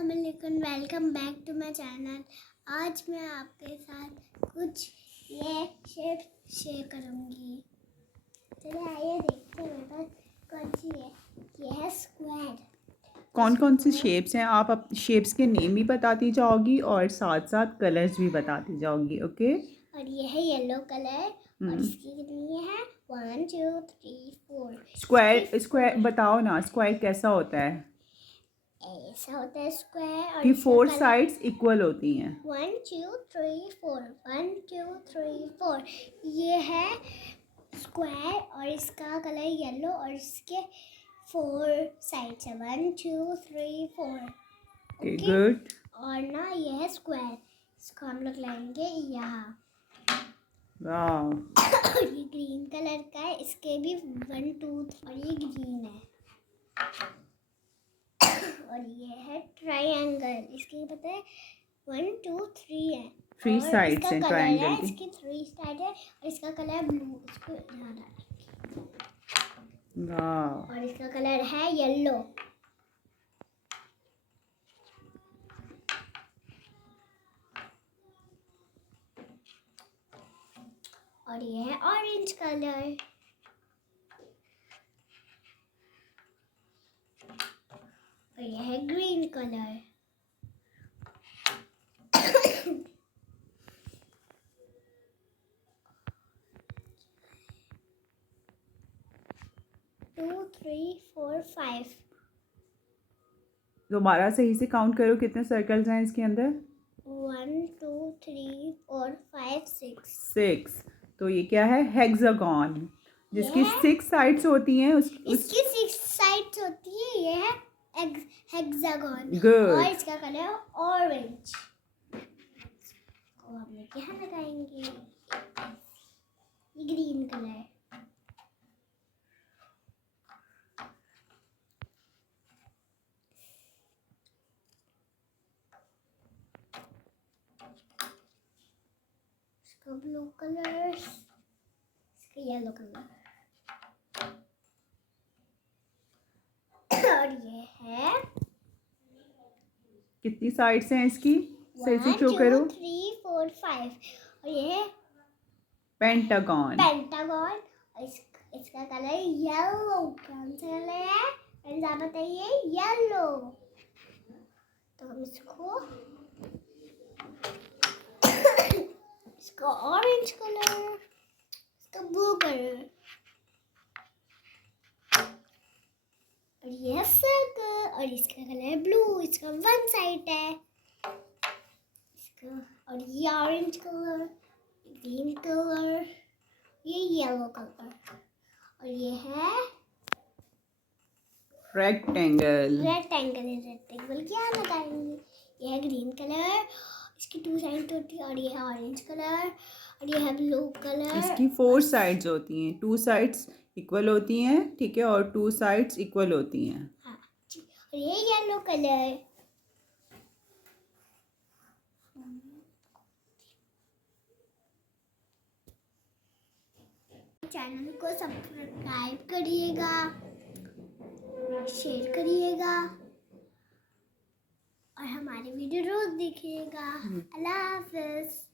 अस्सलामुअलैकुम, welcome back to my channel. आज मैं आपके साथ कुछ ये शेप शेयर करूँगी। चलिए आइए देखते हैं मेरे पास कौन सी है। ये है स्क्वायर। कौन कौन सी शेप्स हैं? आप शेप्स के नेम भी बताती जाओगी और साथ साथ कलर्स भी बताती जाओगी। ओके। और ये है येलो कलर और इसकी कितनी है 1 2 3 4। स्क्वायर स्क्वायर बताओ ना, स्क्वायर कैसा होता है? ऐसा होता है स्क्वायर और कि इसका 4 कलर साइड्स इक्वल होती हैं। 1 2 3 4 1 2 3 4। ये है स्क्वायर और इसका कलर येलो और इसके 4 साइड्स है 1 2 3 4। Okay, good. और ना ये है स्क्वायर, इसको हम लोग लाएंगे यहाँ। वाह। और ये ग्रीन कलर का है, इसके भी 1 2 और ये ग्रीन है। और ये है ट्रायंगल, इसके पता है 1 2 3 है। 3 और साइड्स इसका हैं कलर ट्रायंगल है, की। इसकी 3 साइड है और इसका कलर ब्लू। इसको यहाँ डालेंगे। वाह। और इसका कलर है येलो। और ये है ऑरेंज कलर। और ये है ग्रीन कलर। 2 3 4 5। दोबारा सही से काउंट करो, कितने सर्कल्स हैं इसके अंदर? 1 2 3 4 5 6। 6। तो ये क्या है? हेक्सागॉन, जिसकी ये 6 साइड्स होती हैं। इसकी 6 साइड्स होती है। ये है हेक्सागन। और गुड। इसका कलर ऑरेंज। हम लोग यहाँ लगाएंगे ये ग्रीन कलर। इसका ब्लू कलर, इसका येलो कलर। और ये है कितनी साइड्स हैं इसकी? सही से 1 शो 2 करो। 3 4 5। और ये है पेंटागन। पेंटागन। और इसका कलर येलो। कौन सा कलर है फ्रेंड्स, आप बताइए? येलो। तो हम इसका ऑरेंज कलर, इसका ब्लू कलर। और ये है सर्कल और इसका कलर ब्लू। इसका 1 साइड है इसका। और ये ऑरेंज कलर, ग्रीन कलर, ये येलो कलर। और ये है रेक्टेंगल। रेक्टेंगल क्या लगाएंगे? ये है ग्रीन कलर, इसकी 2 साइड होती है। और ये है ऑरेंज कलर और ये है ब्लू कलर। इसकी 4 साइड्स होती हैं। 2 साइड्स इक्वल होती हैं, ठीक है, और 2 साइड्स इक्वल होती हैं। हाँ जी। और ये येलो कलर। चैनल को सब्सक्राइब करिएगा, शेयर करिएगा और हमारे वीडियो रोज देखिएगा। अल्लाह हाफिज़।